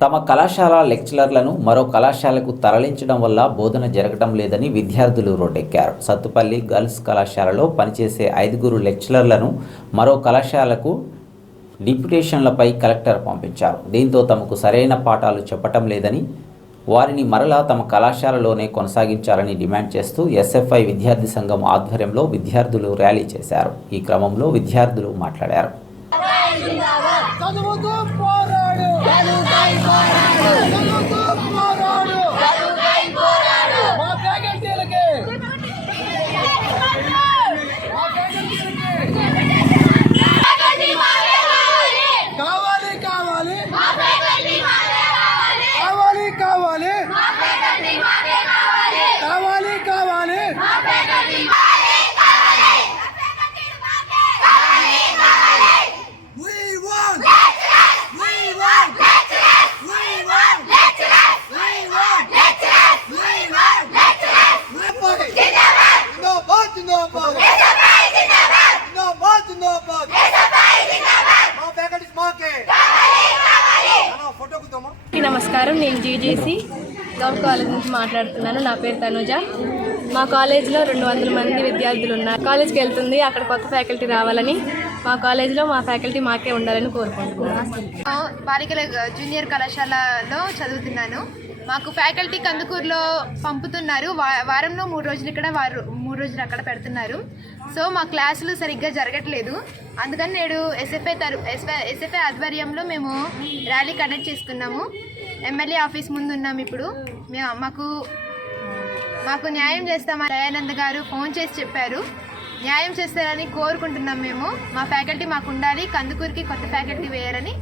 తమ కళాశాల లెక్చరర్లను మరో కళాశాలకు తరలించడం వల్ల బోధన జరగడం లేదని విద్యార్థులు రోడ్డెక్కారు. సత్తుపల్లి గర్ల్స్ కళాశాలలో పనిచేసే ఐదుగురు లెక్చరర్లను మరో కళాశాలకు డిప్యుటేషన్లపై కలెక్టర్ పంపించారు. దీంతో తమకు సరైన పాఠాలు చెప్పటం లేదని వారిని మరలా తమ కళాశాలలోనే కొనసాగించాలని డిమాండ్ చేస్తూ ఎస్ఎఫ్ఐ విద్యార్థి సంఘం ఆధ్వర్యంలో విద్యార్థులు ర్యాలీ చేశారు. ఈ క్రమంలో విద్యార్థులు మాట్లాడారు. జిందాబాద్? జిందాబాద్ జిందాబాద్ జిందాబాద్? మా ఫ్యాకల్టీస్ మాకే. అన్న ఫోటో కుద్దామా అందరికీ నమస్కారం నేను జీజేసి. గౌడ్ కాలేజ్ నుంచి మాట్లాడుతున్నాను నా పేరు తనుజ. మా కాలేజీలో రెండు వందల మంది విద్యార్థులు ఉన్నారు. కాలేజ్కి వెళ్తుంది అక్కడ కొత్త ఫ్యాకల్టీ రావాలని. మా కాలేజీలో మా ఫ్యాకల్టీ మాకే ఉండాలని కోరుకుంటున్నాను. బాలికల జూనియర్ కళాశాలలో చదువుతున్నాను. మాకు ఫ్యాకల్టీ కందుకూరులో పంపుతున్నారు. వా- వారంలో మూడు రోజులు ఇక్కడ వారు మూడు రోజులు అక్కడ పెడుతున్నారు. సో మా క్లాసులు సరిగ్గా జరగట్లేదు. అందుకని నేడు ఎస్ఎఫ్ఐ తరు ఎస్ఎఫ్ఐ ఆధ్వర్యంలో మేము ర్యాలీ కండక్ట్ చేసుకున్నాము. ఎమ్మెల్యే ఆఫీస్ ముందు ఉన్నాము ఇప్పుడు. మాకు మాకు న్యాయం చేస్తామని దయానంద్ గారు ఫోన్ చేసి చెప్పారు. న్యాయం చేస్తారని కోరుకుంటున్నాం మేము. మా ఫ్యాకల్టీ మాకు ఉండాలి. కందుకూరికి కొత్త ఫ్యాకల్టీ వేయాలని